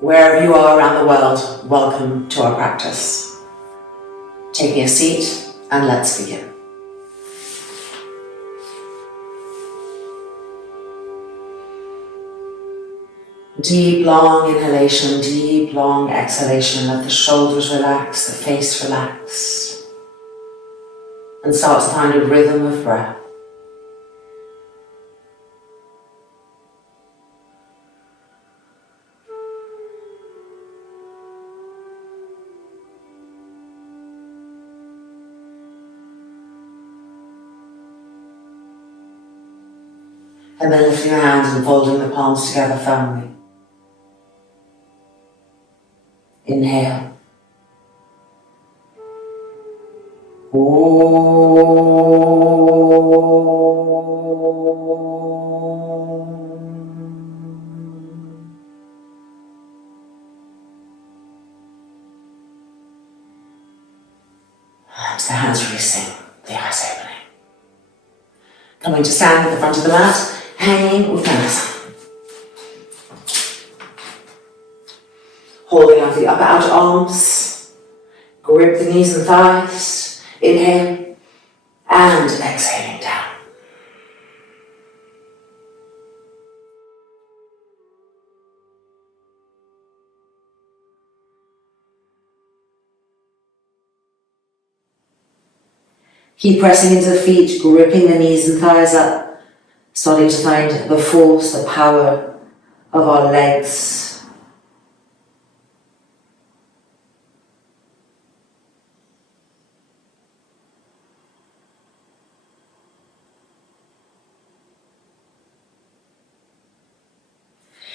Wherever you are around the world, welcome to our practice. Taking a seat and let's begin. Deep, long inhalation, deep, long exhalation. Let the shoulders relax, the face relax. And start to find a rhythm of breath. And then lifting the hands and folding the palms together firmly. Inhale. And the hands releasing, the eyes opening. Coming to stand at the front of the mat, hanging Uttanasana. Holding out the upper outer arms, grip the knees and thighs, inhale, and exhaling down. Keep pressing into the feet, gripping the knees and thighs up, starting to find the force, the power of our legs.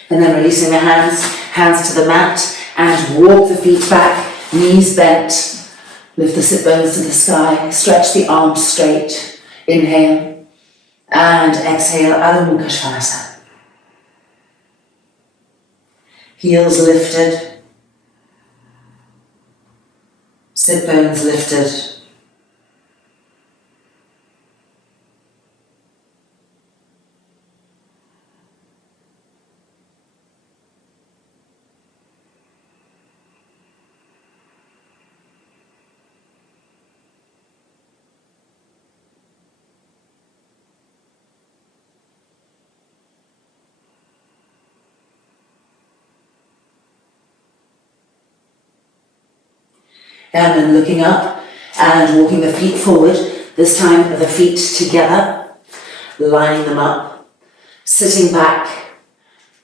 And then releasing the hands to the mat, and walk the feet back, knees bent. Lift the sit bones to the sky, stretch the arms straight. Inhale, and exhale, Adho Mukha Svanasana. Heels lifted, sit bones lifted. And then looking up and walking the feet forward, this time the feet together, lining them up, sitting back,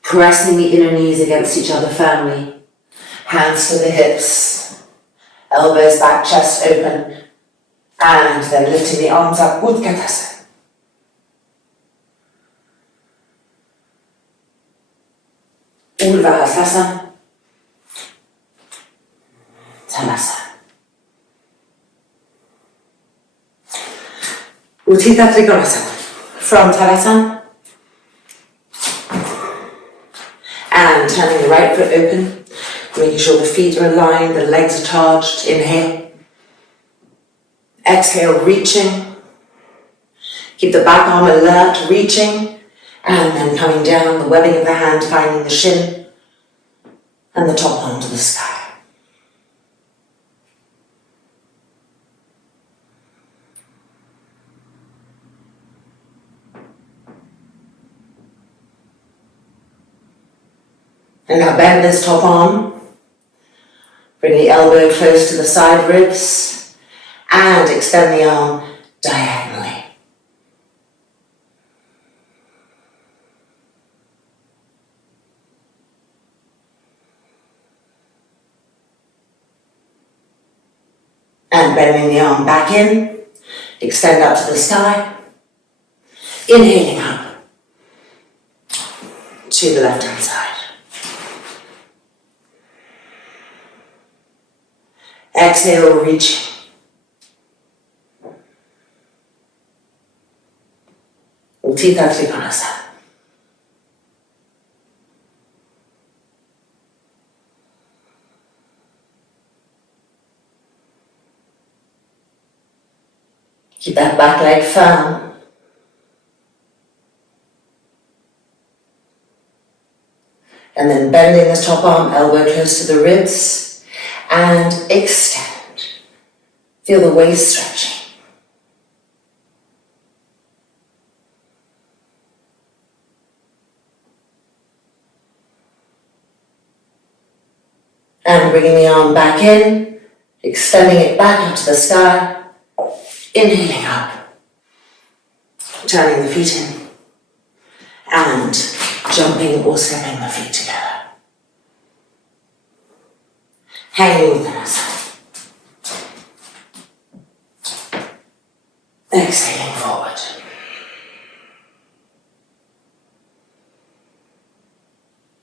pressing the inner knees against each other firmly, hands to the hips, elbows back, chest open, and then lifting the arms up, Utkatasana. Urdhva Hastasana, Thanasana. Utthita Trikonasana, from Tadasana, and turning the right foot open, making sure the feet are aligned, the legs are charged. Inhale, exhale, reaching, keep the back arm alert, reaching, and then coming down, the webbing of the hand, finding the shin, and the top palm to the sky. And now bend this top arm, bring the elbow close to the side ribs, and extend the arm diagonally. And bending the arm back in, extend up to the sky, inhaling up to the left hand side. Exhale, reach. Utthita Trikonasana. Keep that back leg firm. And then bending the top arm, elbow close to the ribs, and extend. Feel the waist stretching. And bringing the arm back in, extending it back up to the sky, inhaling up, turning the feet in, and jumping or stepping the feet together. Hanging with the nose. Exhaling forward.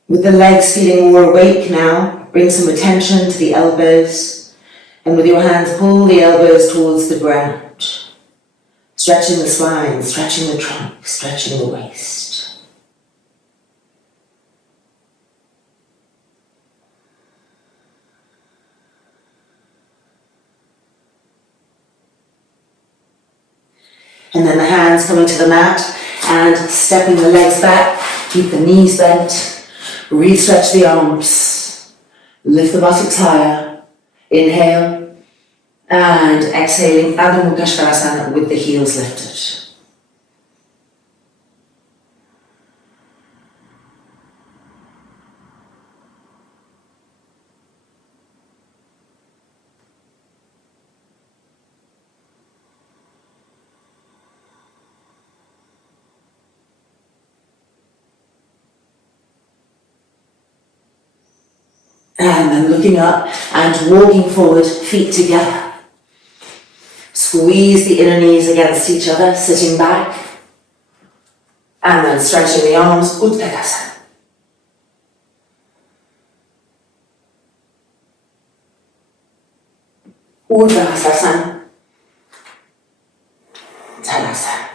With the legs feeling more awake now, bring some attention to the elbows, and with your hands pull the elbows towards the ground, stretching the spine, stretching the trunk, stretching the waist. And then the hands coming to the mat and stepping the legs back, keep the knees bent, re-stretch the arms, lift the buttocks higher, inhale, and exhaling, Adho Mukha Svanasana with the heels lifted. And then looking up and walking forward, feet together. Squeeze the inner knees against each other, sitting back. And then stretching the arms, Uttanasana. Urdhva Tadasana.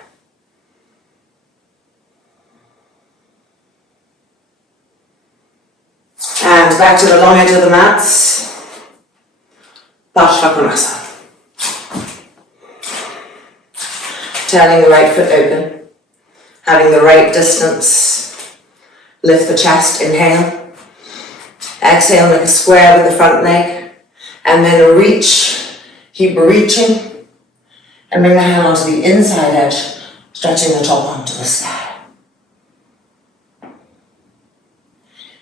And back to the long edge of the mats. Parsvakonasana. Turning the right foot open, having the right distance. Lift the chest, inhale. Exhale, make a square with the front leg. And then reach, keep reaching. And bring the hand onto the inside edge, stretching the top arm to the sky.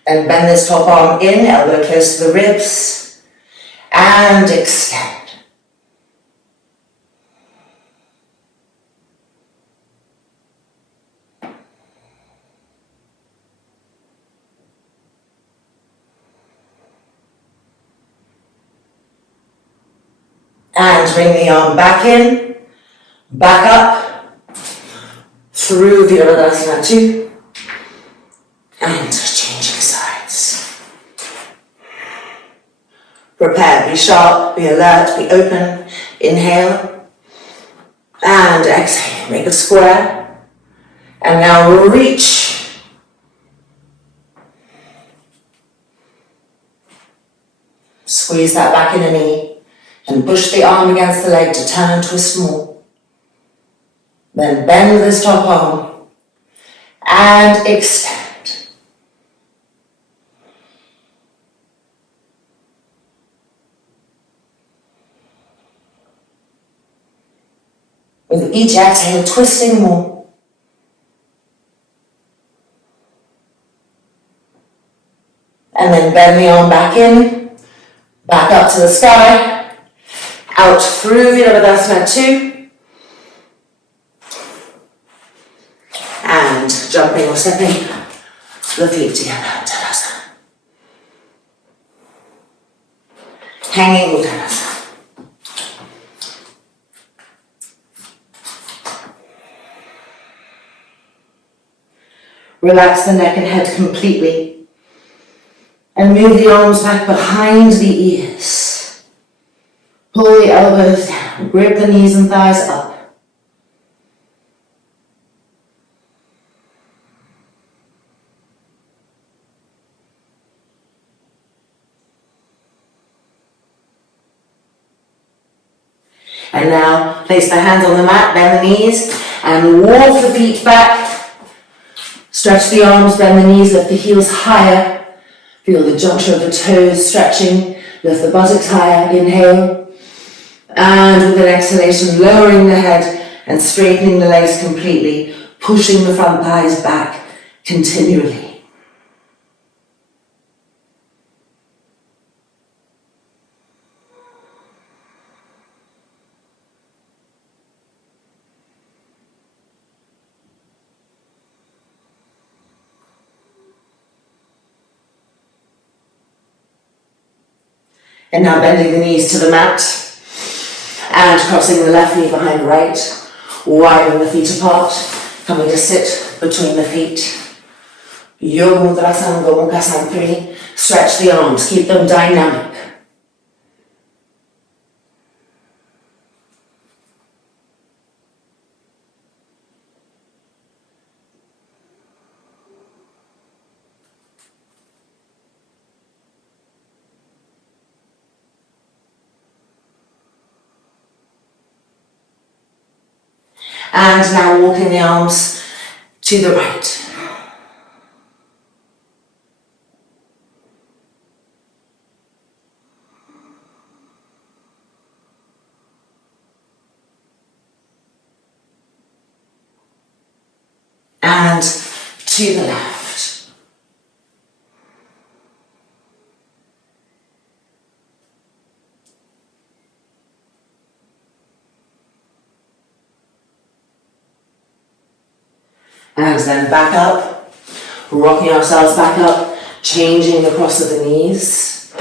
And bend this top arm in, elbow close to the ribs, and extend. And bring the arm back in, back up, through the Virabhadrasana 2, and changing sides. Prepare, be sharp, be alert, be open. Inhale, and exhale, make a square. And now we'll reach. Squeeze that back in a knee. And push the arm against the leg to turn and twist more. Then bend this top arm and extend. With each exhale, twisting more. And then bend the arm back in, back up to the sky. Out through Virabhadrasana 2. And jumping or stepping the feet together, Tadasana. Hanging Uttanasana. Relax the neck and head completely. And move the arms back behind the ears. Pull the elbows down, grip the knees and thighs up. And now place the hands on the mat, bend the knees, and walk the feet back. Stretch the arms, bend the knees, lift the heels higher, Feel the juncture of the toes stretching, lift the buttocks higher, inhale. And with an exhalation, lowering the head and straightening the legs completely, pushing the front thighs back continually. And now bending the knees to the mat and crossing the left knee behind the right, widen the feet apart, coming to sit between the feet. Yoga Mudrasana, Gomukhasana 3. Stretch the arms, keep them dynamic. And now walking the arms to the right. And to the left. And then back up, rocking ourselves back up, changing the cross of the knees.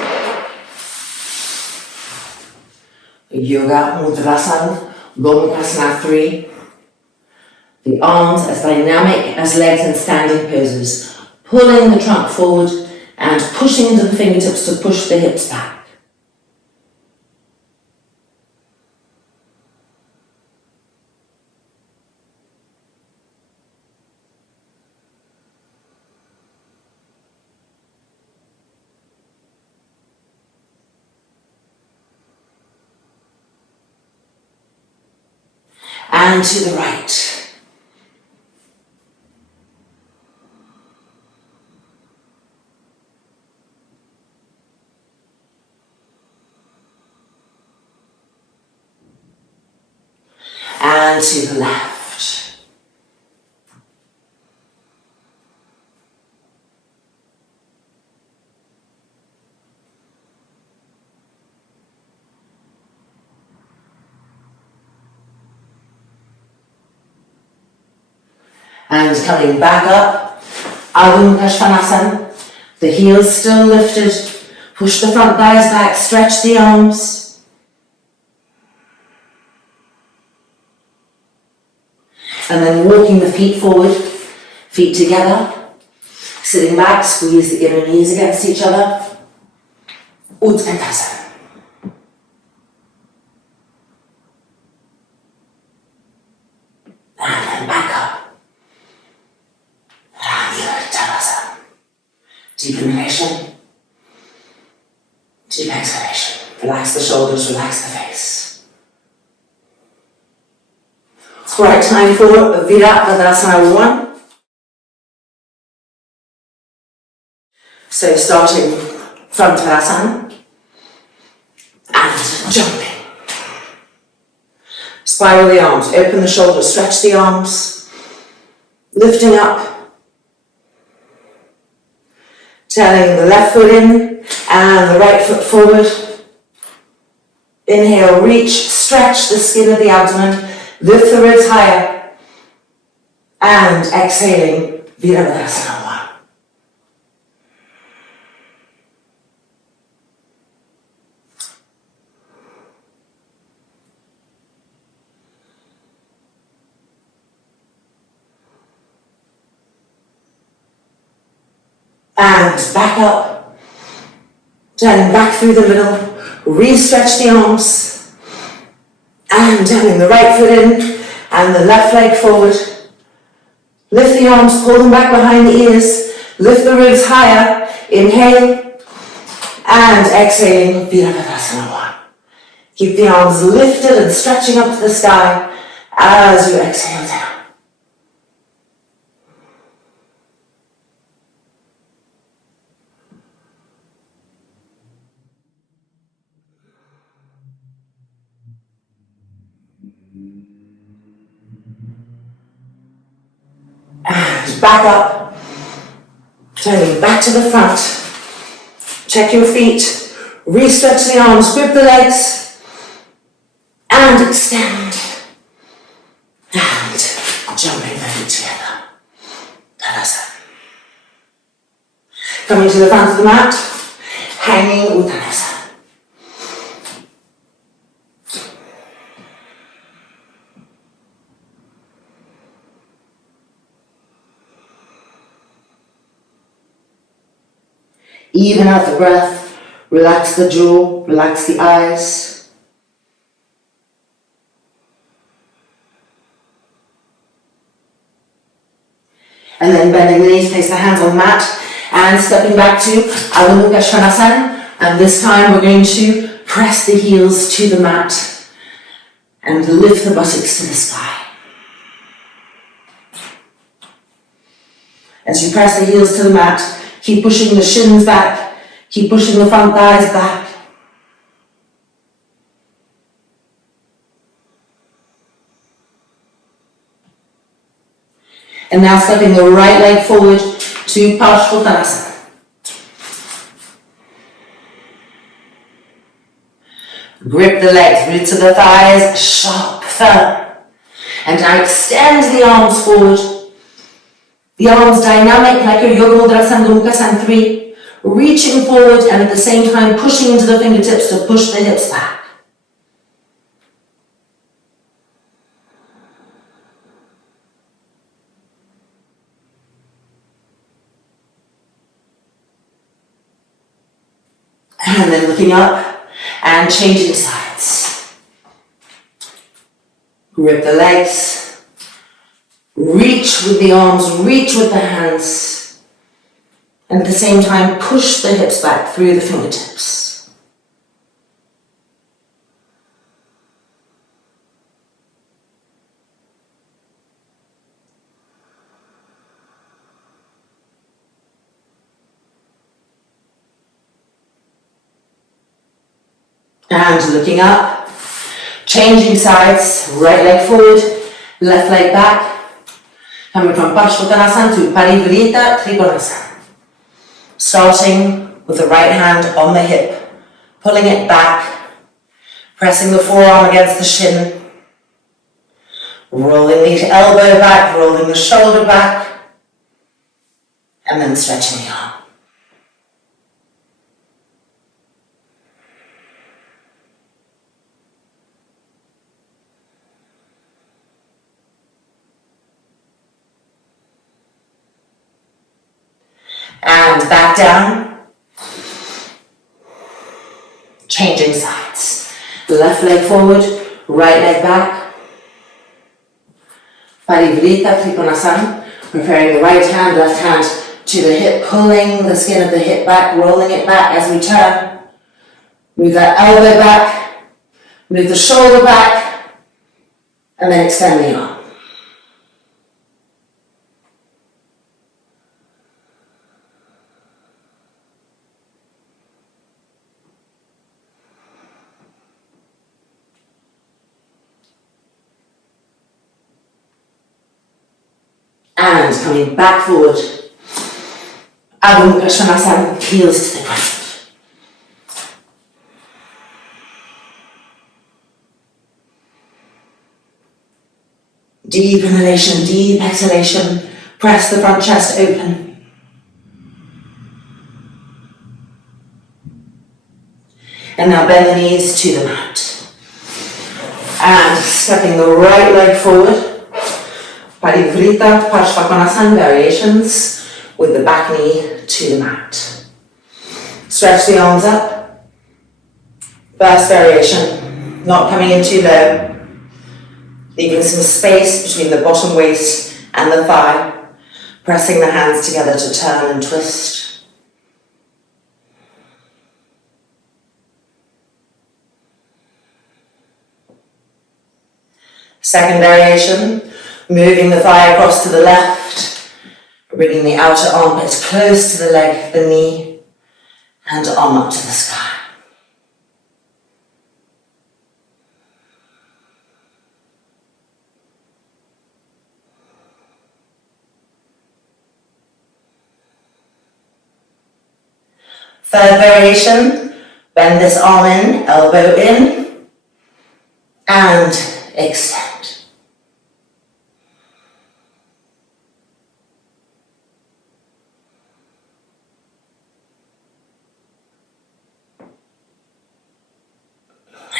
Yoga Mudrasana, Gomukhasana 3. The arms as dynamic as legs in standing poses, pulling the trunk forward and pushing into the fingertips to push the hips back. And to the right. And to the left. And coming back up, Ardha Mukha Svanasana, the heels still lifted, push the front thighs back, stretch the arms. And then walking the feet forward, feet together, sitting back, squeeze the inner knees against each other. Uttanasana. And then back up. And Uttanasana. Deep inhalation, deep exhalation. Relax the shoulders, relax the face. Right, time for Virabhadasana 1. So starting front Tadasana and jumping. Spiral the arms, open the shoulders, stretch the arms, lifting up, turning the left foot in and the right foot forward. Inhale, reach, stretch the skin of the abdomen. Lift the ribs higher, and exhaling, Virabhadasana 1. And back up, turning back through the middle, re-stretch the arms, and turning the right foot in and the left leg forward. Lift the arms, pull them back behind the ears, lift the ribs higher, inhale, and exhaling, Virabhadasana 1. Keep the arms lifted and stretching up to the sky as you exhale down. back up, turning back to the front. Check your feet, re-stretch the arms, grip the legs, and extend. And jumping the feet together. Tadasana. Coming to the front of the mat, hanging Uttanasana. Even out the breath, relax the jaw, relax the eyes. And then bending the knees, place the hands on the mat and stepping back to Adho Mukha Svanasana. And this time we're going to press the heels to the mat and lift the buttocks to the sky. As you press the heels to the mat, keep pushing the shins back, keep pushing the front thighs back. And now stepping the right leg forward to Parsvottanasana. Grip the legs, roots of the thighs, sharp, firm. And now extend the arms forward. The arms dynamic like your Yoga Mudra Sangha 3, reaching forward and at the same time pushing into the fingertips to push the hips back. And then looking up and changing sides. Grip the legs. Reach with the arms, reach with the hands. And at the same time, push the hips back through the fingertips. And looking up, changing sides, right leg forward, left leg back. Coming from Parsvottanasana to Parivrita Trikonasana. Starting with the right hand on the hip, pulling it back, pressing the forearm against the shin, rolling the elbow back, rolling the shoulder back, and then stretching the arm. And back down, changing sides. Left leg forward, right leg back. Parivrita Trikonasana, preparing the right hand, left hand to the hip, pulling the skin of the hip back, rolling it back as we turn. Move that elbow back, move the shoulder back, and then extend the arm. And coming back forward. Adho Mukha Svanasana, heels to the ground. Deep inhalation, deep exhalation. Press the front chest open. And now bend the knees to the mat. And stepping the right leg forward. Parivrita Parsvottanasana variations with the back knee to the mat. Stretch the arms up. First variation, not coming in too low. Leaving some space between the bottom waist and the thigh. Pressing the hands together to turn and twist. Second variation. Moving the thigh across to the left, bringing the outer armpit close to the leg, the knee, and arm up to the sky. Third variation, bend this arm in, elbow in, and extend.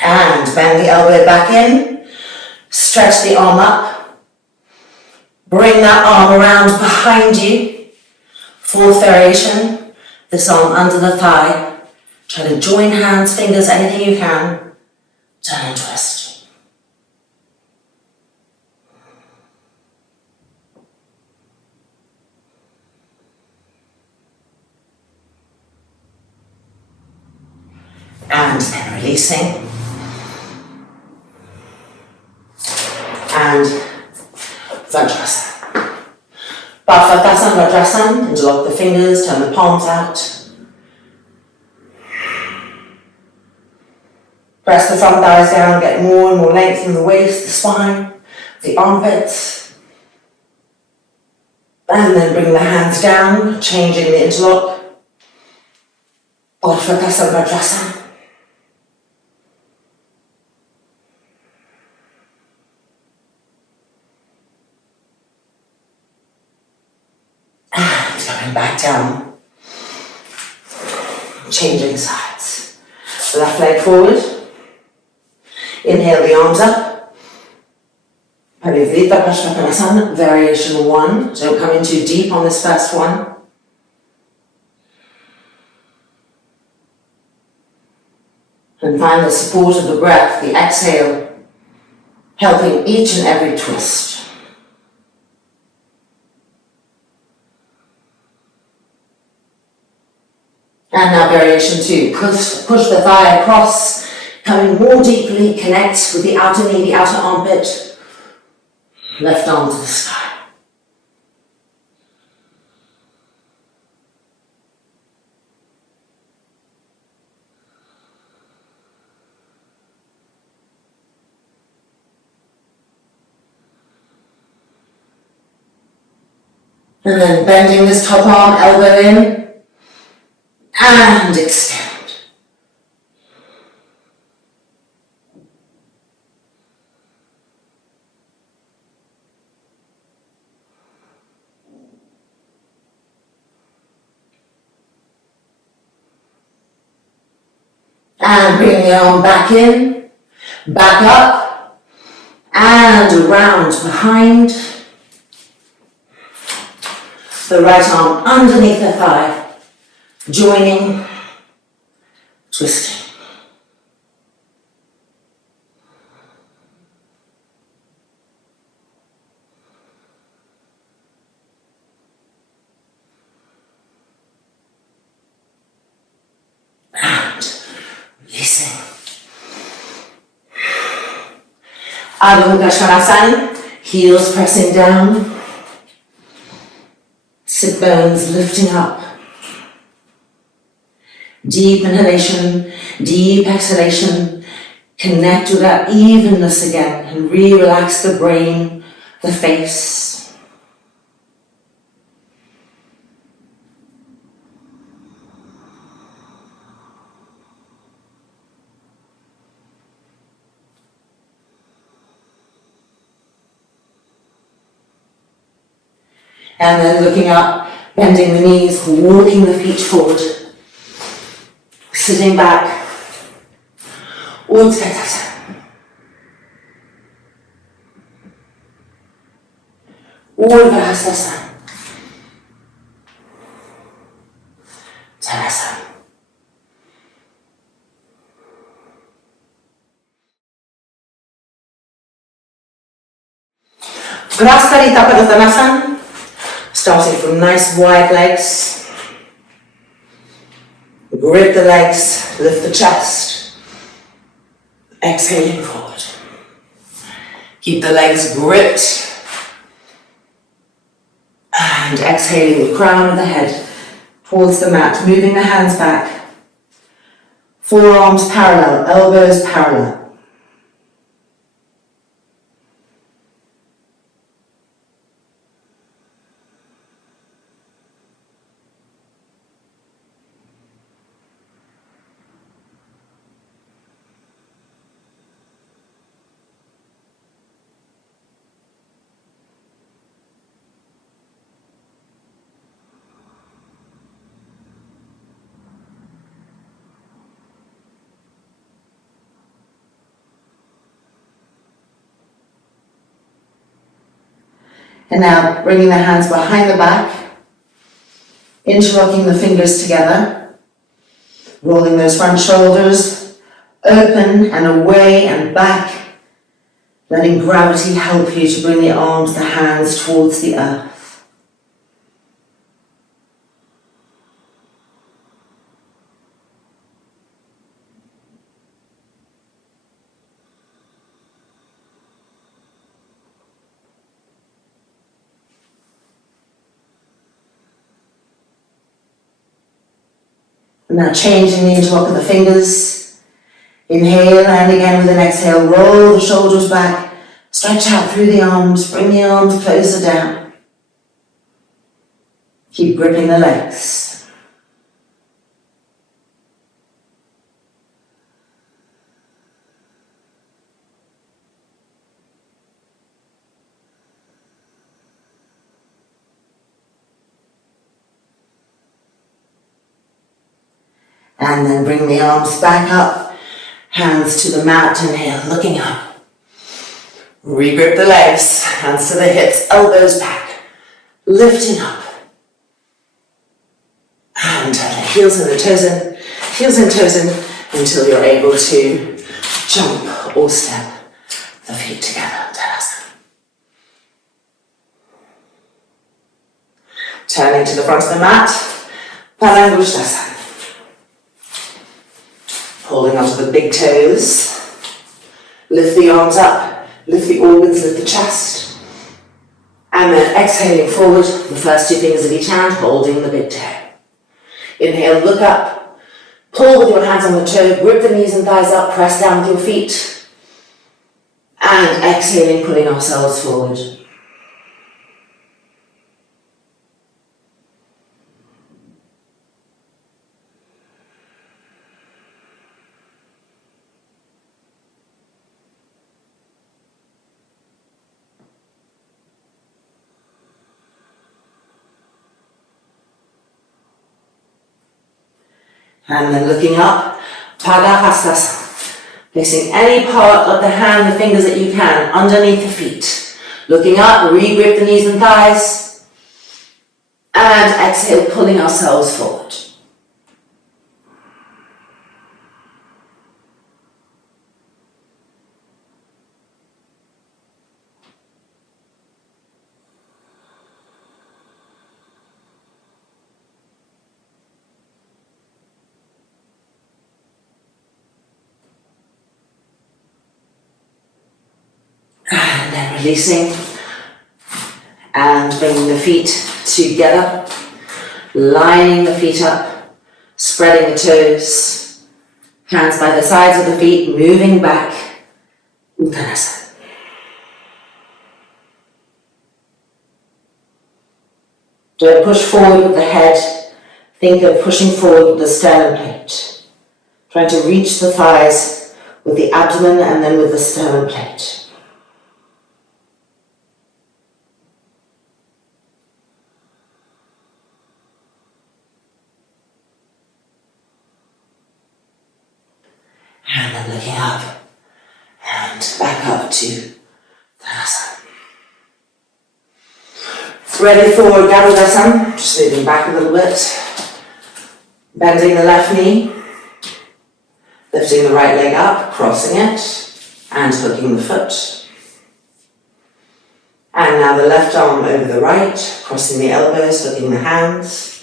And bend the elbow back in, stretch the arm up, bring that arm around behind you. Fourth variation, this arm under the thigh. Try to join hands, fingers, anything you can. Turn and twist. And then releasing. And Vajrasana. Bharadvasana, Vajrasana, interlock the fingers, turn the palms out. Press the front thighs down, get more and more length from the waist, the spine, the armpits. And then bring the hands down, changing the interlock. Bharadvasana, Vajrasana. And coming back down, changing sides. Left leg forward, inhale the arms up, Parivrita Paschimottanasana, variation 1, don't come in too deep on this first one. And find the support of the breath, the exhale, helping each and every twist. And now variation 2, push the thigh across, coming more deeply, connect with the outer knee, the outer armpit, left arm to the sky. And then bending this top arm, elbow in, and extend. And bring the arm back in, back up, and around behind. The right arm underneath the thigh, joining, twisting. And releasing. Adho Mukha Svanasana, heels pressing down. Sit bones lifting up. Deep inhalation, deep exhalation. Connect with that evenness again and re-relax the brain, the face. And then looking up, bending the knees, walking the feet forward. Sitting back. Utkatasana. Urdhvasana. Tadasana. Grastarita Padottanasana. Starting from nice wide legs. Grip the legs, lift the chest. Exhaling forward. Keep the legs gripped. And exhaling the crown of the head towards the mat, moving the hands back. Forearms parallel, elbows parallel. And now bringing the hands behind the back, interlocking the fingers together, rolling those front shoulders open and away and back, letting gravity help you to bring the arms, the hands towards the earth. Now changing the interlock of the fingers. Inhale, and again with an exhale, roll the shoulders back, stretch out through the arms, bring the arms closer down. Keep gripping the legs. And then bring the arms back up, hands to the mat, inhale, looking up. Regrip the legs, hands to the hips, elbows back, lifting up. And heels and toes in, until you're able to jump or step the feet together. Turning to the front of the mat, Palangushtasana. Holding onto the big toes, lift the arms up, lift the organs, lift the chest, and then exhaling forward, the first two fingers of each hand, holding the big toe. Inhale, look up, pull with your hands on the toe, grip the knees and thighs up, press down with your feet, and exhaling, pulling ourselves forward. And then looking up, Padahastasana. Placing any part of the hand, the fingers that you can, underneath the feet. Looking up, re-grip the knees and thighs. And exhale, pulling ourselves forward. And then releasing and bringing the feet together, lining the feet up, spreading the toes, hands by the sides of the feet, moving back, Uttanasana. Don't push forward with the head, think of pushing forward with the sternum plate, trying to reach the thighs with the abdomen and then with the sternum plate. And then looking up and back up to Thanasana. Ready for Garudasana, just moving back a little bit. Bending the left knee, lifting the right leg up, crossing it, and hooking the foot. And now the left arm over the right, crossing the elbows, hooking the hands.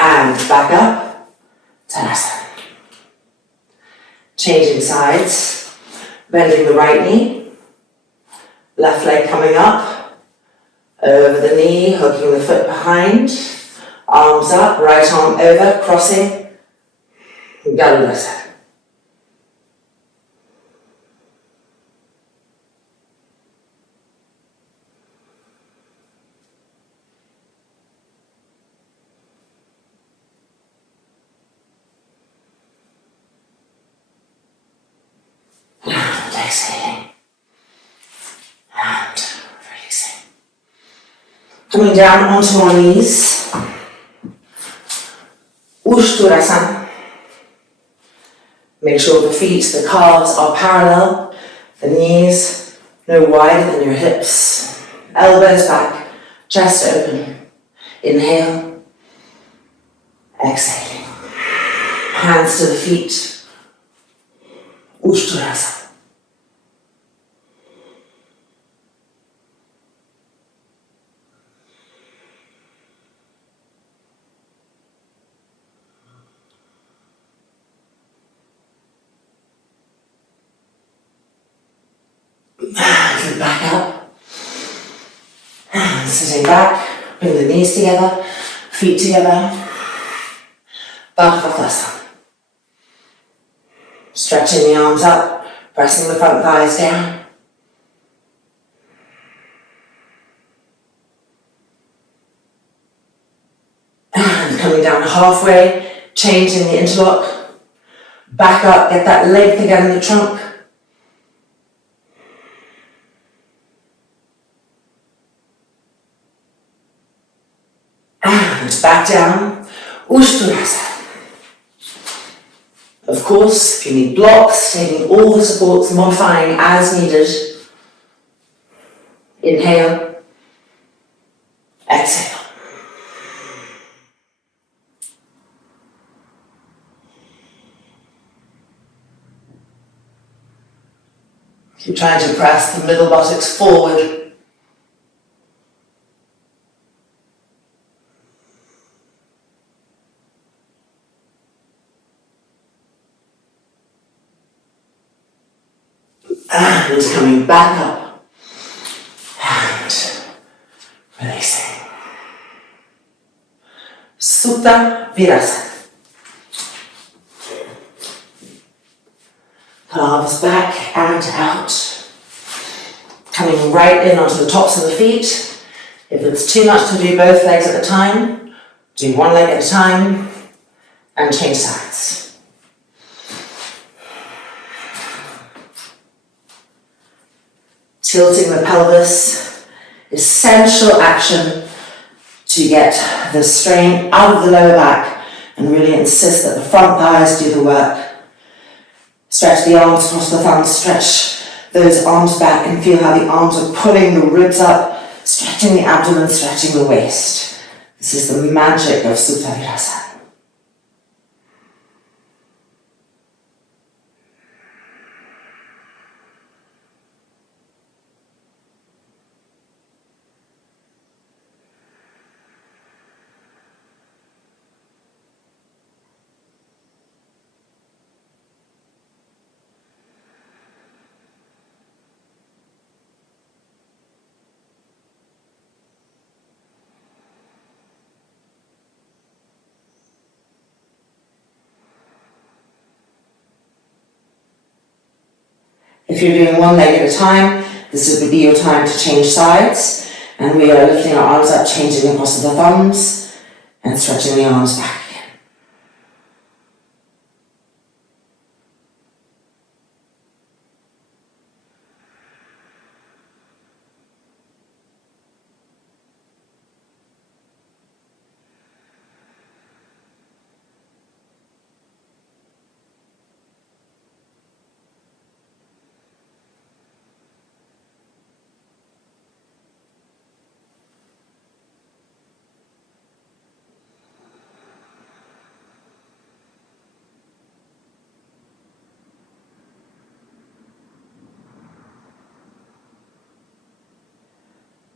And back up, Thanasana. Changing sides, bending the right knee, left leg coming up, over the knee, hooking the foot behind, arms up, right arm over, crossing, Garudasana. Exhaling and releasing. Coming down onto our knees. Ushturasana. Make sure the feet, the calves are parallel, the knees no wider than your hips, elbows back, chest open. Inhale, exhaling. Hands to the feet. Ushturasana. Hands back up. And sitting back, bring the knees together, feet together. Backbendings. Stretching the arms up, pressing the front thighs down. And coming down halfway, changing the interlock. Back up, get that length again in the trunk. And back down, Ushturasana. Of course, if you need blocks, taking all the supports, modifying as needed. Inhale, exhale. Keep trying to press the middle buttocks forward. And coming back up and releasing. Supta Virasana. Calves back and out. Coming right in onto the tops of the feet. If it's too much to do both legs at a time, do one leg at a time and change sides. Tilting the pelvis, essential action to get the strain out of the lower back and really insist that the front thighs do the work. Stretch the arms across the thumbs, stretch those arms back and feel how the arms are pulling the ribs up, stretching the abdomen, stretching the waist. This is the magic of Supta Virasana. If you're doing one leg at a time, this would be your time to change sides. And we are lifting our arms up, changing across the thumbs, and stretching the arms back again.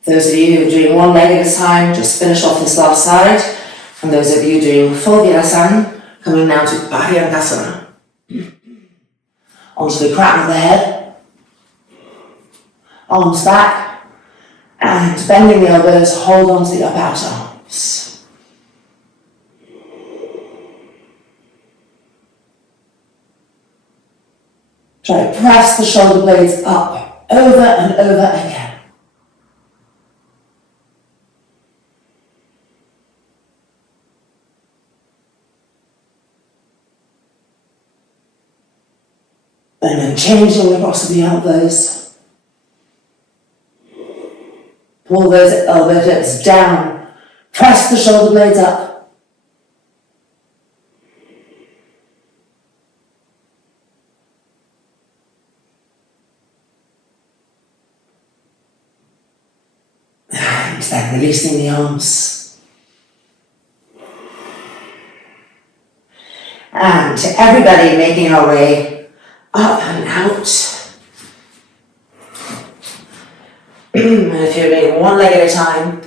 Those of you who are doing one leg at a time, just finish off this last side. And those of you doing full Virasana, coming now to Bharyangāsana. Onto the crown of the head. Arms back. And bending the elbows, hold on to the upper outer arms. Try to press the shoulder blades up, over and over again. And then changing across the elbows. Pull those elbow tips down. Press the shoulder blades up. And then releasing the arms. And everybody making our way up and out. And if you're doing one leg at a time,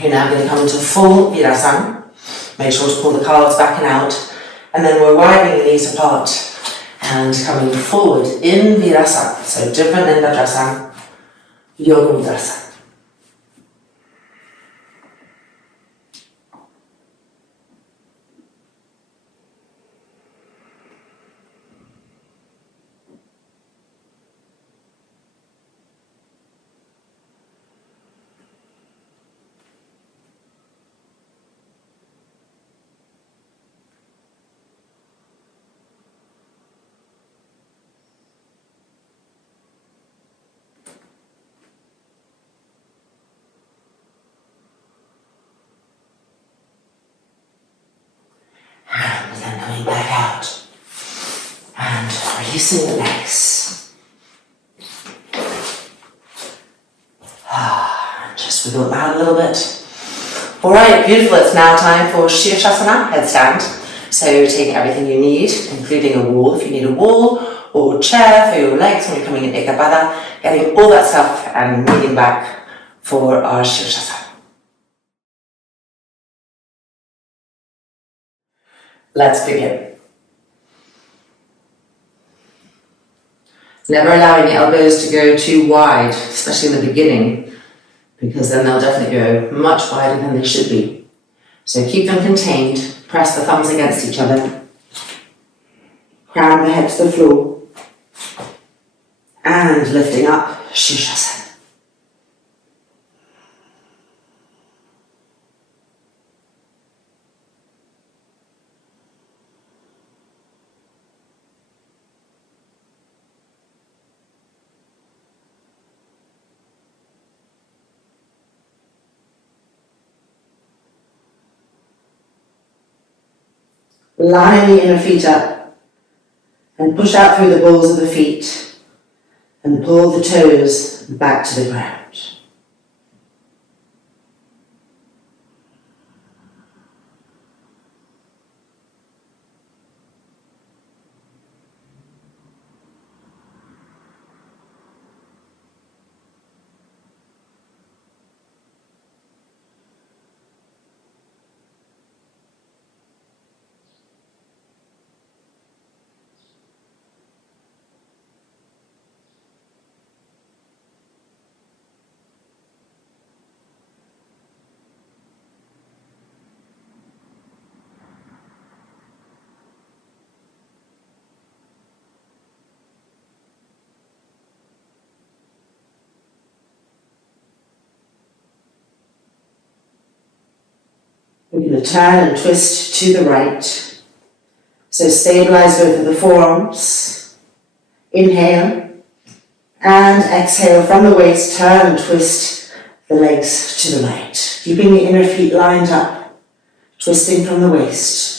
you're now going to come into full Virasana. Make sure to pull the calves back and out. And then we're widening the knees apart and coming forward in Virasana. So different than Vajrasana, Yoga Virasana. And then coming back out and releasing the legs. Just wiggle them out a little bit. Alright, beautiful. It's now time for Shirshasana, headstand. So take everything you need, including a wall if you need a wall, or chair for your legs when you're coming in Ekapada, getting all that stuff and moving back for our Shirshasana. Let's begin. Never allowing the elbows to go too wide, especially in the beginning, because then they'll definitely go much wider than they should be. So keep them contained, press the thumbs against each other, crown the head to the floor, and lifting up, Shirshasana. Line the inner feet up and push out through the balls of the feet and pull the toes back to the ground. We're going to turn and twist to the right. So stabilize both of the forearms. Inhale and exhale from the waist, turn and twist the legs to the right. Keeping the inner feet lined up, twisting from the waist.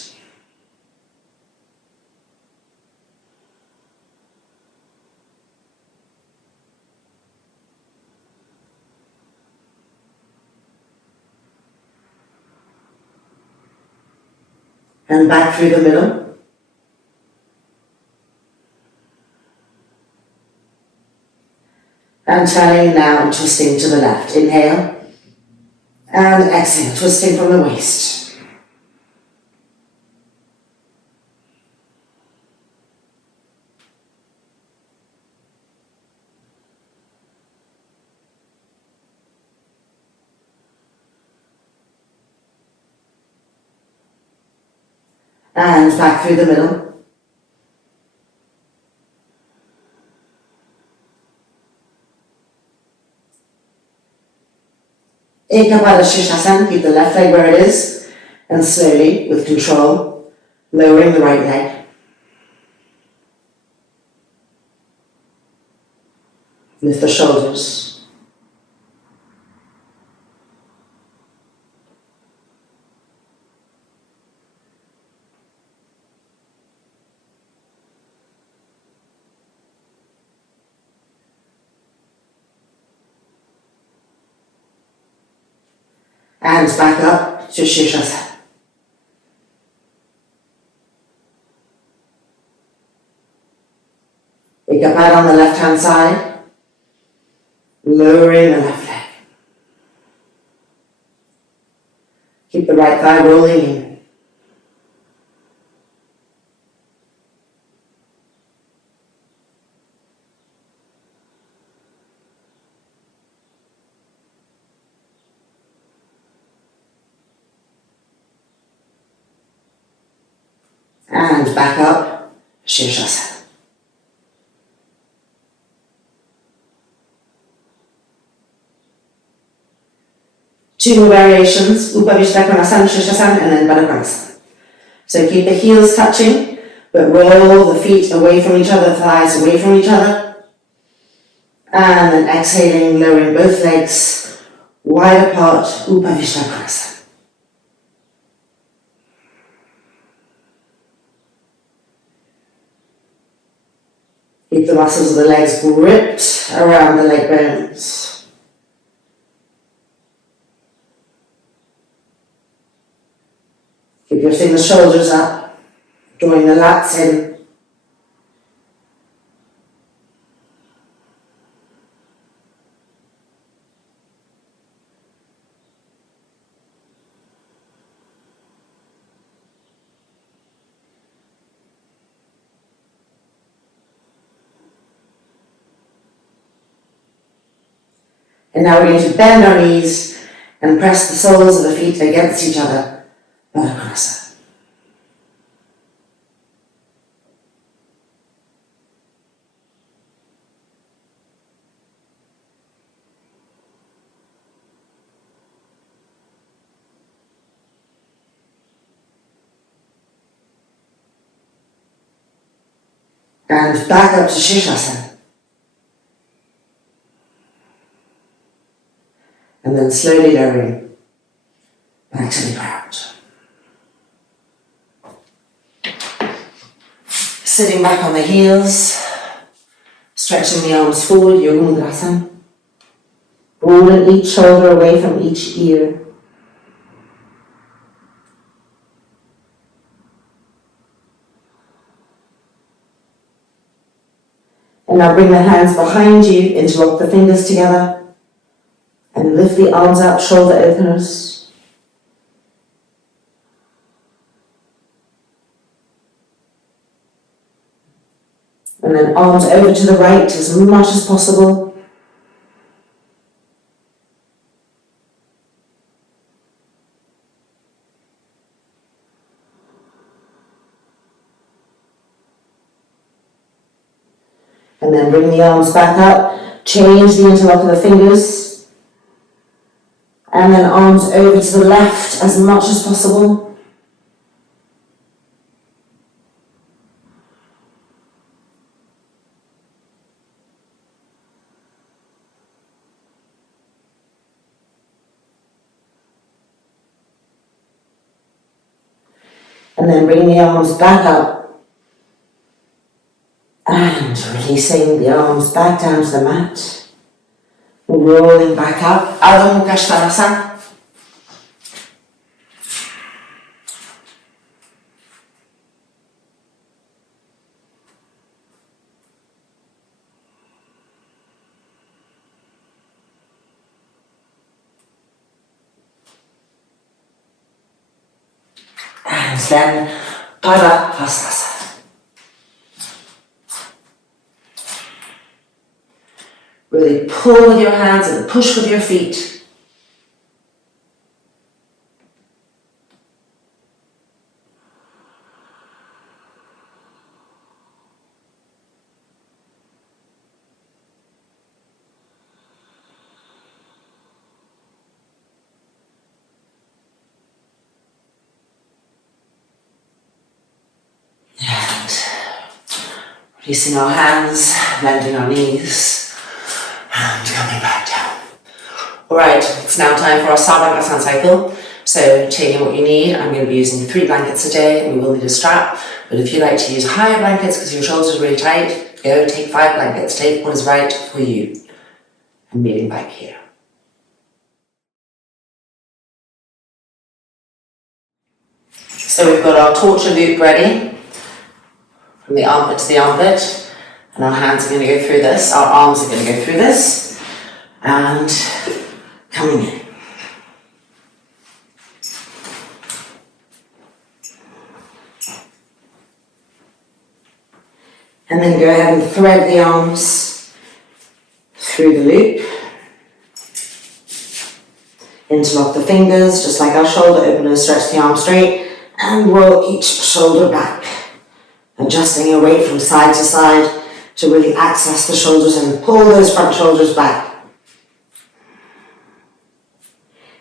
And back through the middle. And turning now and twisting to the left. Inhale. And exhale, twisting from the waist. And back through the middle. Ekapada Shirshasana, keep the left leg where it is, and slowly, with control, lowering the right leg. Lift the shoulders. And back up to Shirshasana. Pick up out on the left hand side, lowering the left leg. Keep the right thigh rolling in. And back up, Shirshasana. Two more variations, Upavishtakonasana, Shirshasana, and then Baddha. So keep the heels touching, but roll the feet away from each other, thighs away from each other. And then exhaling, lowering both legs wide apart, Upavishtakonasana. Keep the muscles of the legs gripped around the leg bones. Keep lifting the shoulders up, drawing the lats in. And now we're going to bend our knees and press the soles of the feet against each other. Baddha. And back up to Shirshasana. And then slowly lowering back to the ground. Sitting back on the heels, stretching the arms forward, Yoga Mudrasana. Rolling each shoulder away from each ear. And now bring the hands behind you, interlock the fingers together, and lift the arms out, shoulder openers. And then arms over to the right as much as possible. And then bring the arms back up, change the interlock of the fingers. And then arms over to the left as much as possible. And then bring the arms back up and releasing the arms back down to the mat. Rolling back up, Adho Mukha Svanasana. And then Padahasana. Really pull with your hands and push with your feet. Releasing our hands, bending our knees, and coming back down. Alright, it's now time for our Sabakasana cycle. So taking what you need, I'm going to be using 3 blankets a day. We will need a strap, but if you like to use higher blankets because your shoulders are really tight, go take 5 blankets. Take what is right for you. I'm meeting back here. So we've got our torture loop ready, from the armpit to the armpit, and our hands are going to go through this, our arms are going to go through this, and coming in. And then go ahead and thread the arms through the loop. Interlock the fingers, just like our shoulder opener, stretch the arm straight, and roll each shoulder back. Adjusting your weight from side to side to really access the shoulders and pull those front shoulders back.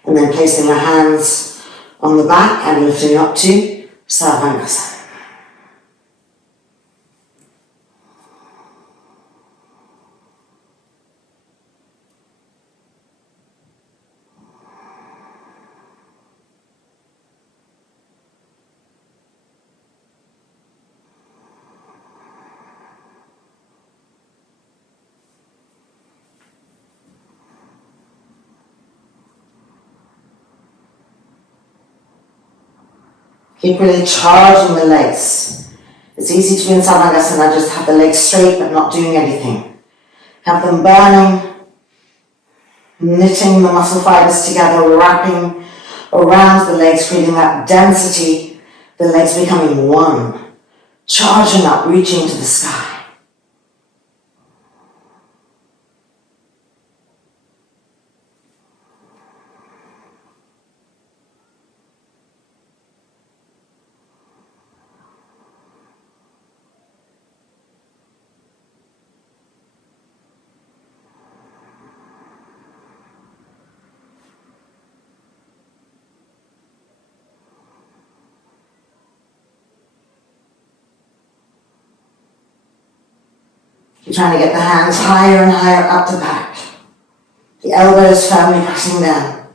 And then placing your hands on the back and lifting up to Sarvangasana. Keep really charging the legs. It's easy to be in Sarvangasana, just have the legs straight but not doing anything. Have them burning, knitting the muscle fibers together, wrapping around the legs, creating that density, the legs becoming one, charging up, reaching to the sky. You're trying to get the hands higher and higher up the back. The elbows firmly pressing down.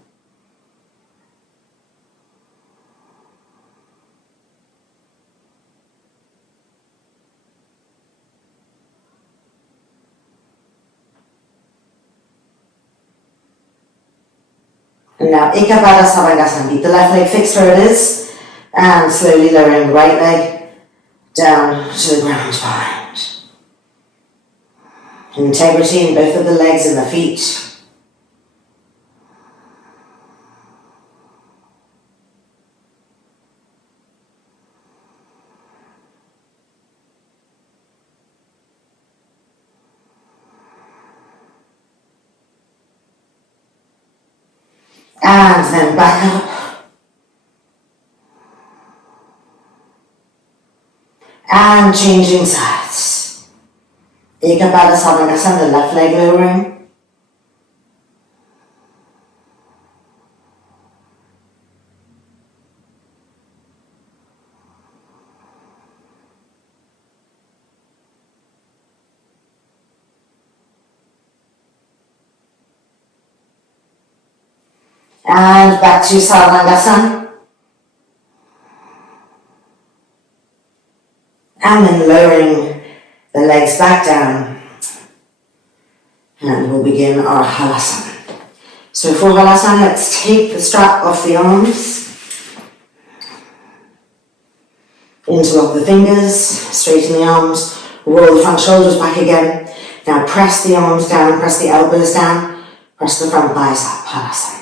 And now Ekapada Sarvangasana. Keep the left leg fixed where it is, and slowly lowering the right leg down to the ground behind. Integrity in both of the legs and the feet. And then back up. And changing sides. Ekapada Sarvangasana, the left leg lowering. And back to Sarvangasana. And then lowering the legs back down. And we'll begin our Halasana. So for Halasana, let's take the strap off the arms. Interlock the fingers, straighten the arms, roll the front shoulders back again. Now press the arms down, press the elbows down, press the front thighs up, Halasana.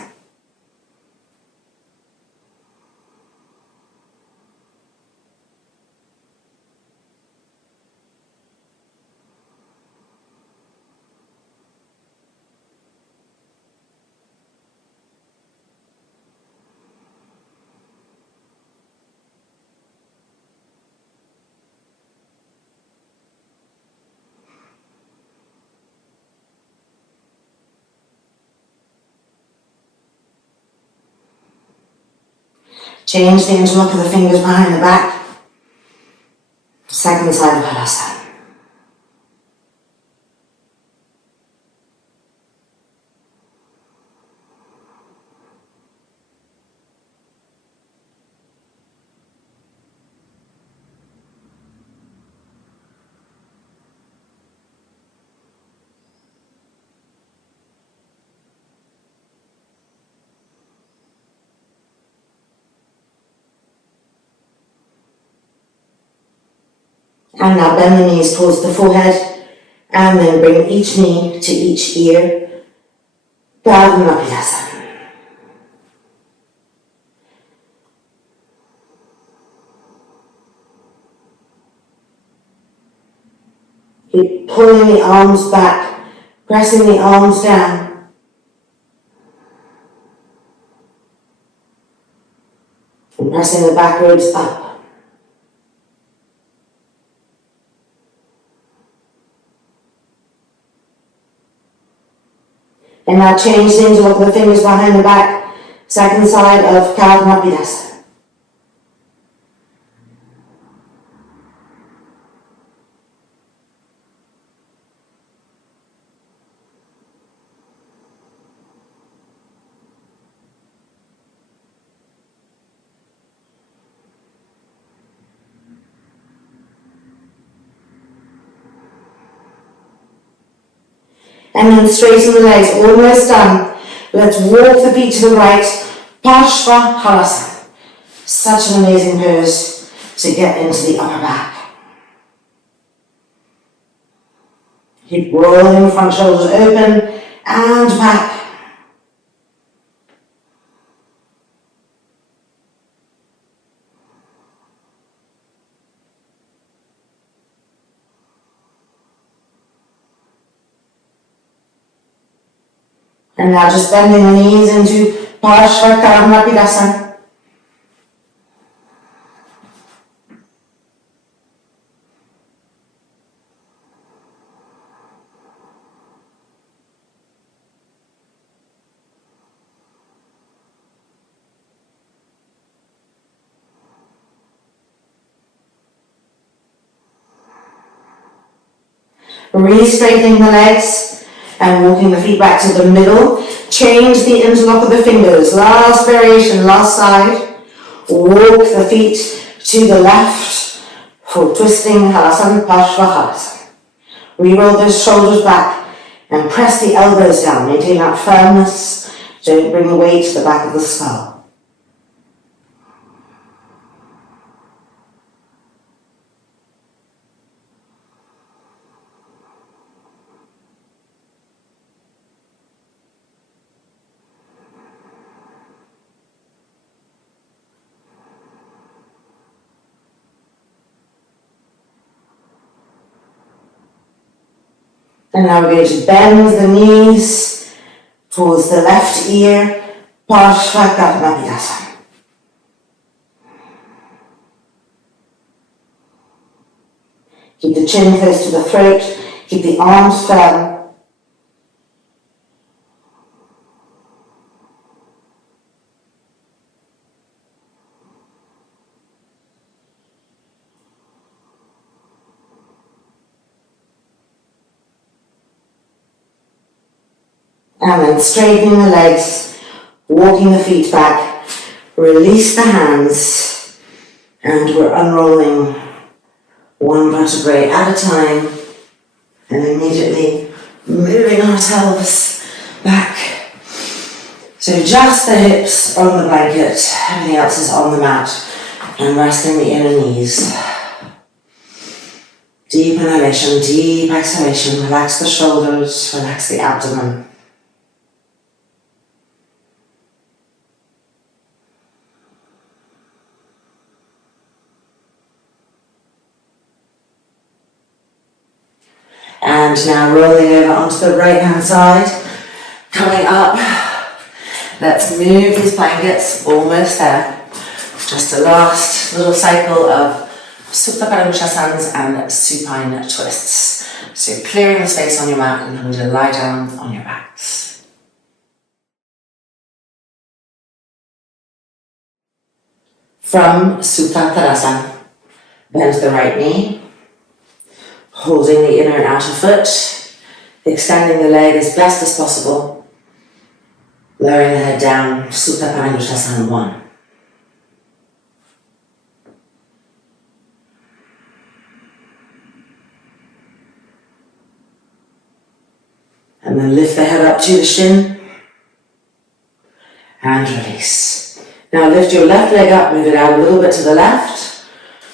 Change the interlock of the fingers behind the back. Second side of Halasana. And now bend the knees towards the forehead and then bring each knee to each ear. Backbendings. Keep pulling the arms back, pressing the arms down. And pressing the back ribs up. And now change things, walk the fingers behind the back, second side of Backbendings. And then straighten the legs, almost done. Let's walk the feet to the right, Parshva. Such an amazing pose to get into the upper back. Keep rolling front shoulders open and back. And now just bending the knees into Parshva. Really straightening the legs and walking the feet back to the middle. Change the interlock of the fingers. Last variation, last side. Walk the feet to the left for twisting Halasana Parshva. Reroll those shoulders back and press the elbows down. Maintain that firmness. Don't bring the weight to the back of the skull. And now we're going to bend the knees towards the left ear, Parshva. Keep the chin close to the throat, keep the arms firm. And then straightening the legs, walking the feet back, release the hands, and we're unrolling one vertebrae at a time, and immediately moving ourselves back. So just the hips on the blanket, everything else is on the mat, and resting the inner knees. Deep inhalation, deep exhalation, relax the shoulders, relax the abdomen. And now rolling over onto the right hand side, coming up. Let's move these blankets, almost there. Just a last little cycle of Supta Parangushasans and supine twists. So clearing the space on your mat and coming to lie down on your backs. From Supta Tadasana, bend the right knee. Holding the inner and outer foot, extending the leg as best as possible, lowering the head down, Supta Parangushasana 1. And then lift the head up to the shin, and release. Now lift your left leg up, move it out a little bit to the left,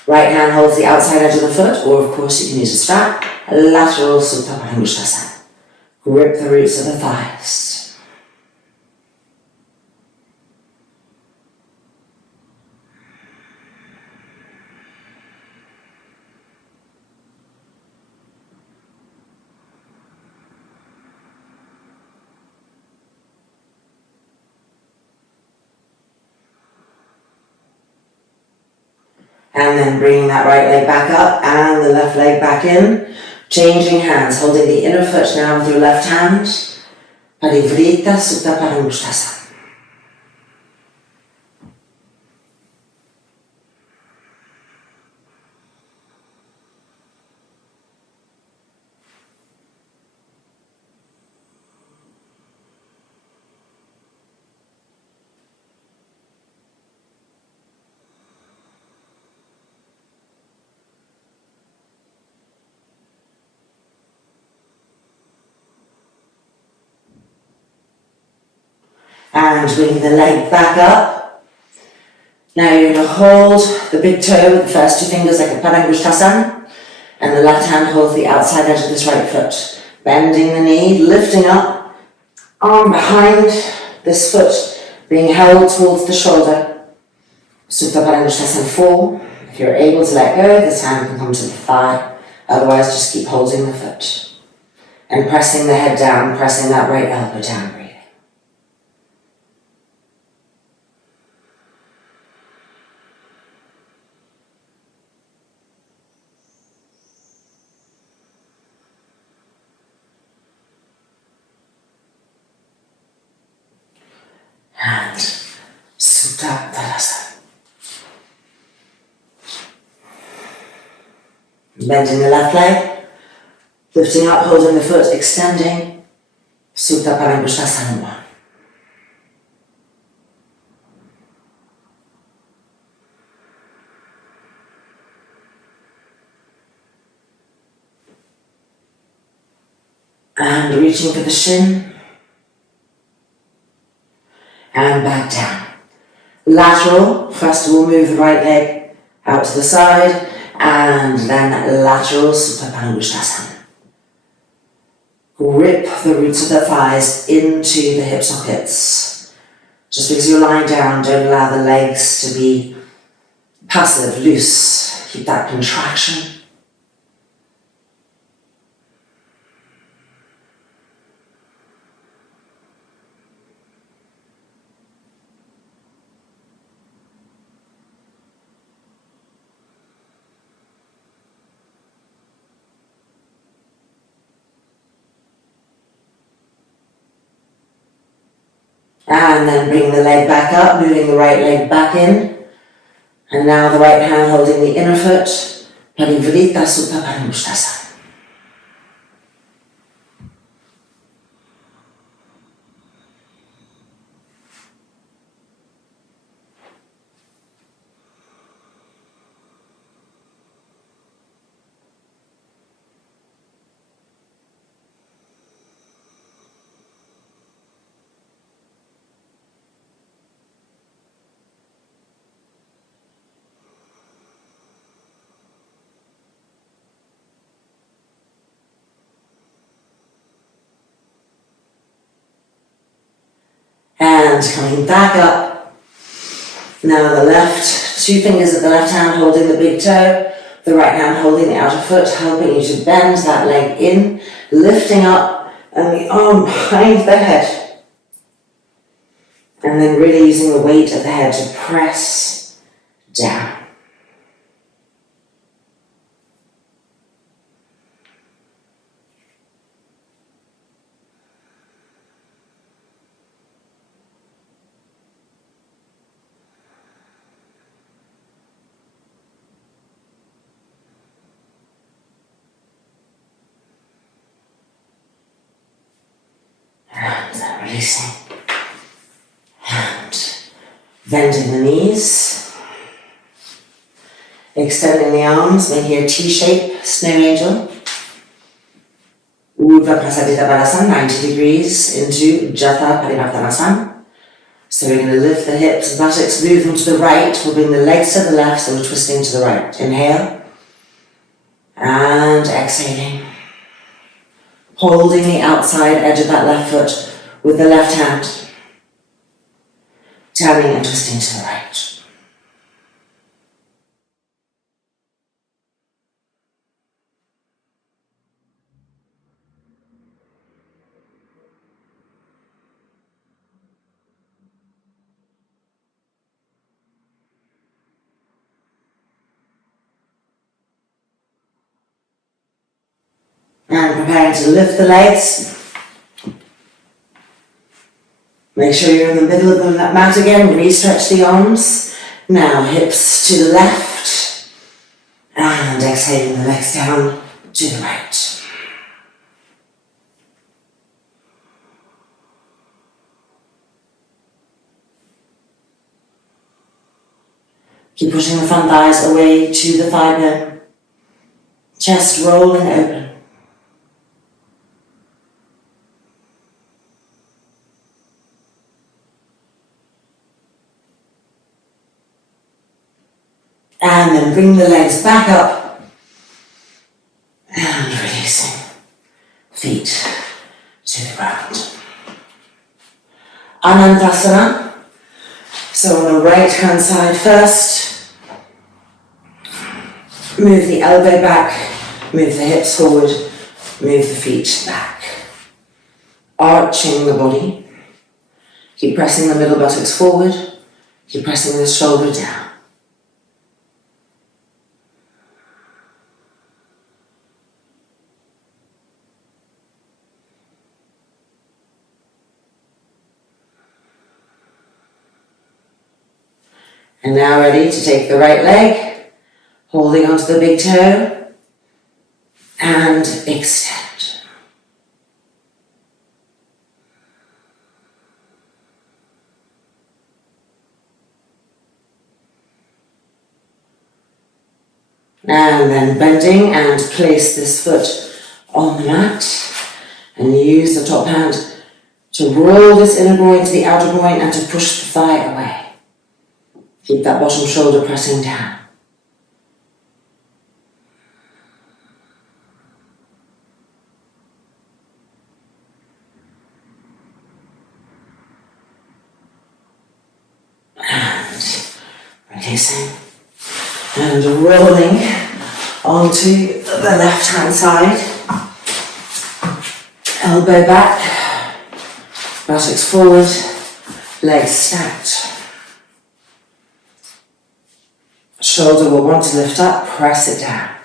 Right hand holds the outside edge of the foot, or of course you can use a strap. Lateral Supta Padangusthasana. Grip the roots of the thighs. And then bringing that right leg back up and the left leg back in. Changing hands, holding the inner foot now with your left hand. Parivrita Supta Padangusthasana. And bringing the leg back up. Now you're going to hold the big toe with the first two fingers like a Padangusthasana, and the left hand holds the outside edge of this right foot. Bending the knee, lifting up, arm behind this foot, being held towards the shoulder. Supta Padangusthasana 4. If you're able to let go, this hand can come to the thigh, otherwise just keep holding the foot. And pressing the head down, pressing that right elbow down, breathing. And Supta Tadasana. Bending the left leg, lifting up, holding the foot, extending. Supta Padangusthasana 1. And reaching for the shin. And back down. Lateral, first we'll move the right leg out to the side, and then lateral Supta Padangusthasana. Grip the roots of the thighs into the hip sockets. Just because you're lying down, don't allow the legs to be passive, loose. Keep that contraction. And then bring the leg back up, moving the right leg back in. And now the right hand holding the inner foot. Parivrita Supta Padangusthasana. And coming back up. Now the left, two fingers of the left hand holding the big toe, the right hand holding the outer foot, helping you to bend that leg in, lifting up, and the arm behind the head. And then really using the weight of the head to press down. And releasing. And bending the knees. Extending the arms, making a T-shape, snow angel. Urdhva Prasadita Balasana, 90 degrees into Jatha Parivartanasana. So we're going to lift the hips and buttocks, move them to the right. We'll bring the legs to the left, so we're twisting to the right. Inhale. And exhaling. Holding the outside edge of that left foot with the left hand. Turning and twisting to the right. And preparing to lift the legs. Make sure you're in the middle of the mat again, re-stretch the arms. Now hips to the left. And exhaling the legs down to the right. Keep pushing the front thighs away to the thigh bone. Chest rolling open. And then bring the legs back up and releasing feet to the ground. Anantasana. So on the right hand side first, move the elbow back, move the hips forward, move the feet back. Arching the body. Keep pressing the middle buttocks forward, keep pressing the shoulder down. And now ready to take the right leg, holding onto the big toe, and extend. And then bending and place this foot on the mat, and use the top hand to roll this inner groin to the outer groin and to push the thigh away. Keep that bottom shoulder pressing down. And releasing. And rolling onto the left hand side. Elbow back, buttocks forward, legs stacked. Shoulder will want to lift up, press it down.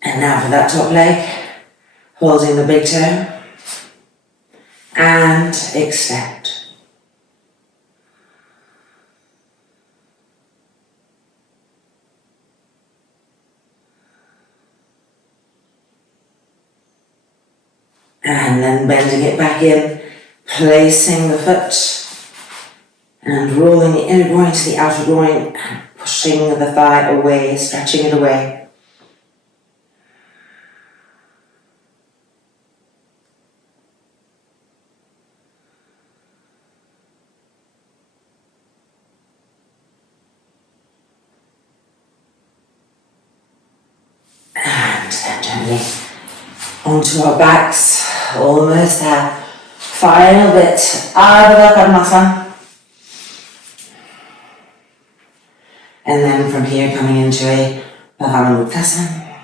And now for that top leg, holding the big toe, and extend. And then bending it back in, placing the foot, and rolling the inner groin to the outer groin, and pushing the thigh away, stretching it away. And then gently onto our backs, almost there. Final bit, Ardha Padmasana. And then from here coming into a Bhavanamuktasana.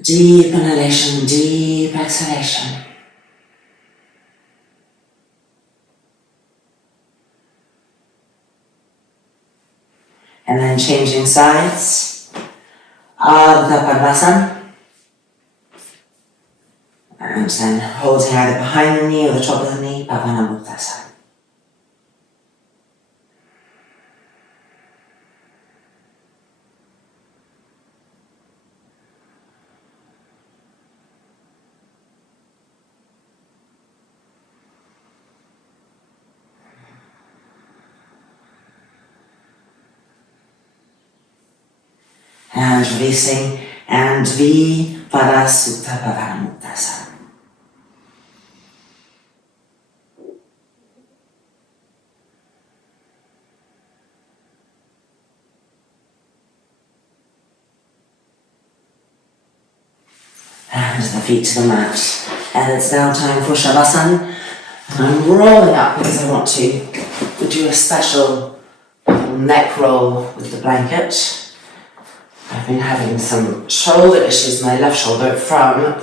Deep inhalation, deep exhalation. And then changing sides. Ardha Padmasana. And then holding either behind the knee or the top of the knee, Bhavanamuktasana. and releasing, and Viparasutta Bhavanamuktasana. And the feet to the mat. And it's now time for Shavasana. And I'm rolling up because I want to do a special neck roll with the blanket. I've been having some shoulder issues, my left shoulder, from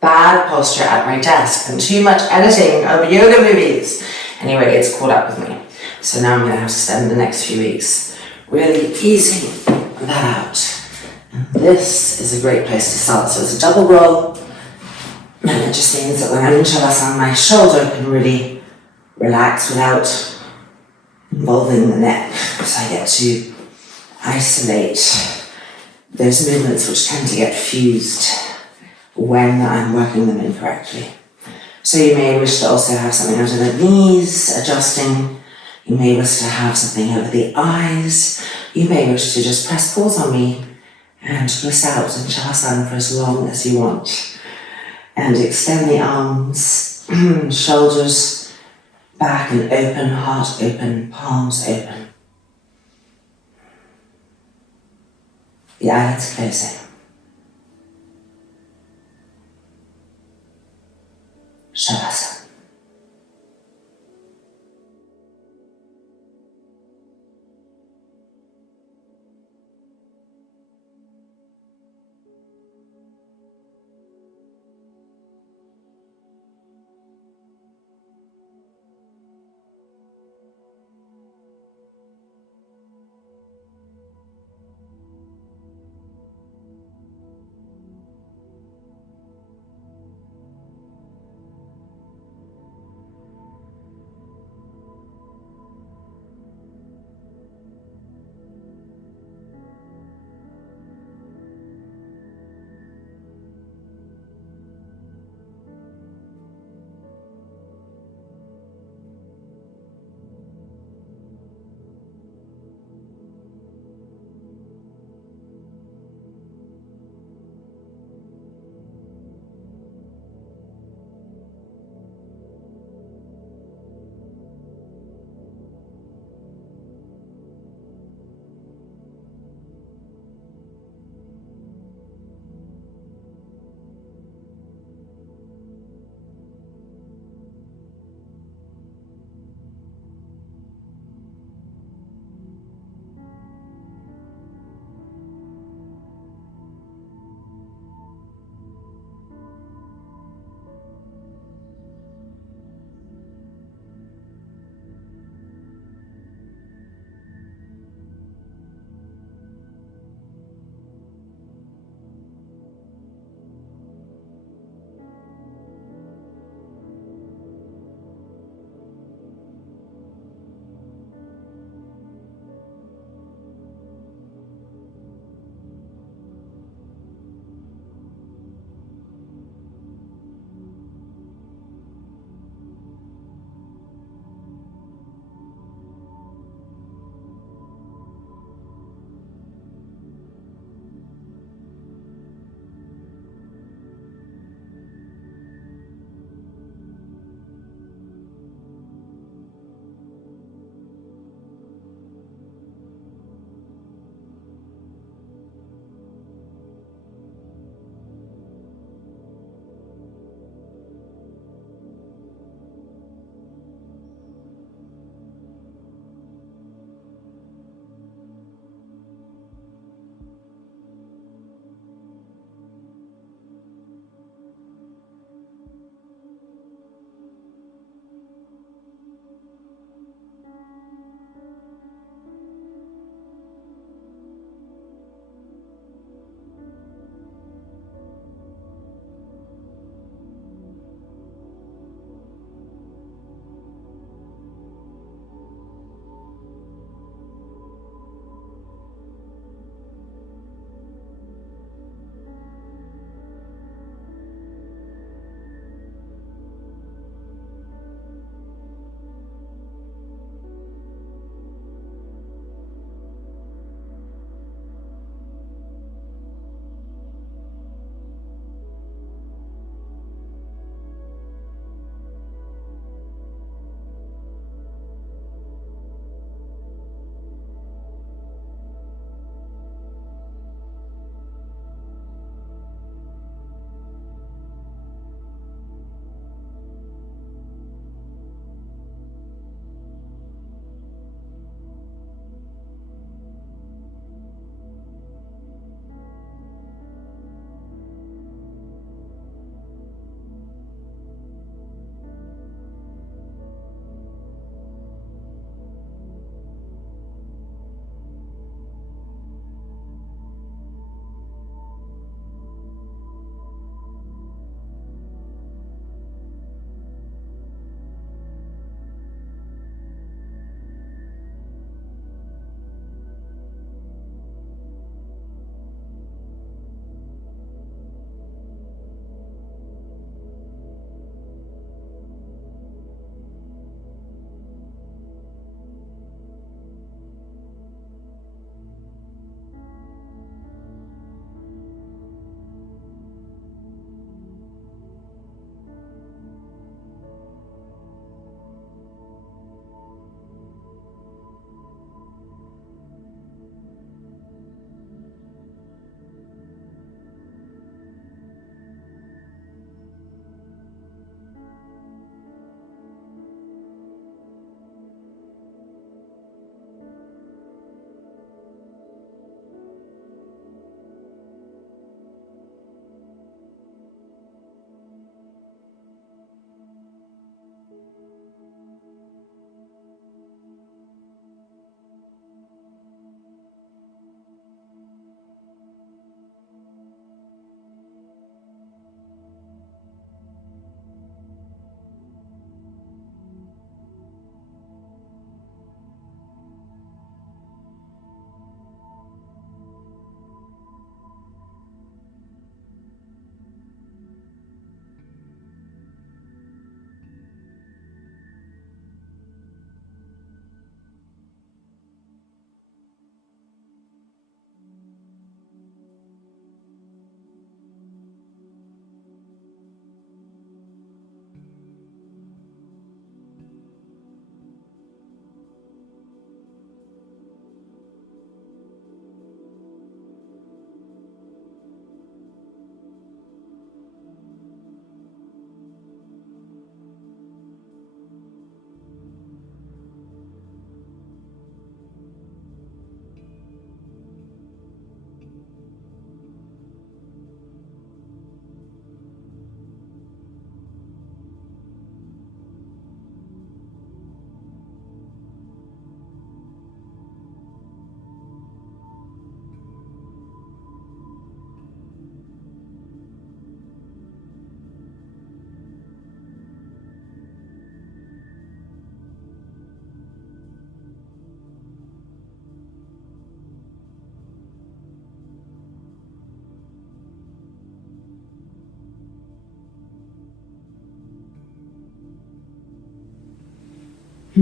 bad posture at my desk and too much editing of yoga movies. Anyway, it's caught up with me. So now I'm going to have to spend the next few weeks really easing that out. And this is a great place to start. So it's a double roll. And it just means that when I'm in Shavasana, my shoulder can really relax without involving the neck. So I get to isolate those movements which tend to get fused when I'm working them incorrectly. So you may wish to also have something under the knees, adjusting. You may wish to have something over the eyes. You may wish to just press pause on me and bliss out in Shavasana for as long as you want. And extend the arms, shoulders back and open, heart open, palms open. The eyelids closing. Shavasana.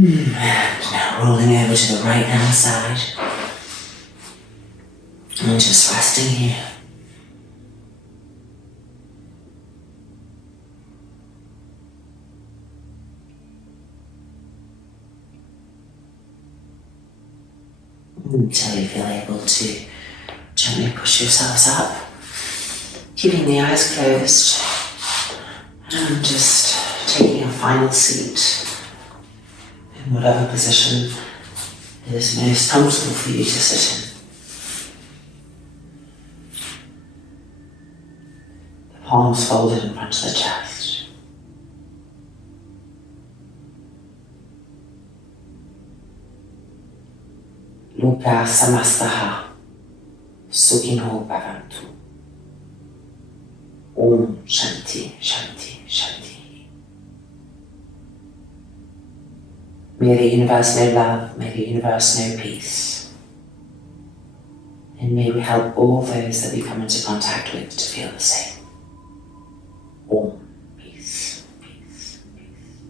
And now rolling over to the right hand side. And just resting here. Until you feel able to gently push yourselves up, keeping the eyes closed, and just taking a final seat in whatever position is most comfortable for you to sit in. The palms folded in front of the chest. Loka Samastaha Sukhinho Bhavantu. Om Shanti, Shanti, Shanti. May the universe know love, may the universe know peace. And may we help all those that we come into contact with to feel the same. Om, peace, peace, peace.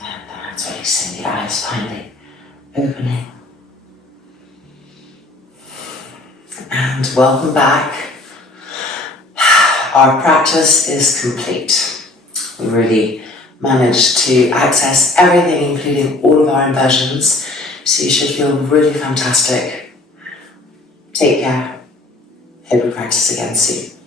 And that's releasing, the eyes finally opening. And welcome back. Our practice is complete. We really managed to access everything, including all of our inversions. So you should feel really fantastic. Take care. Hope we practice again soon.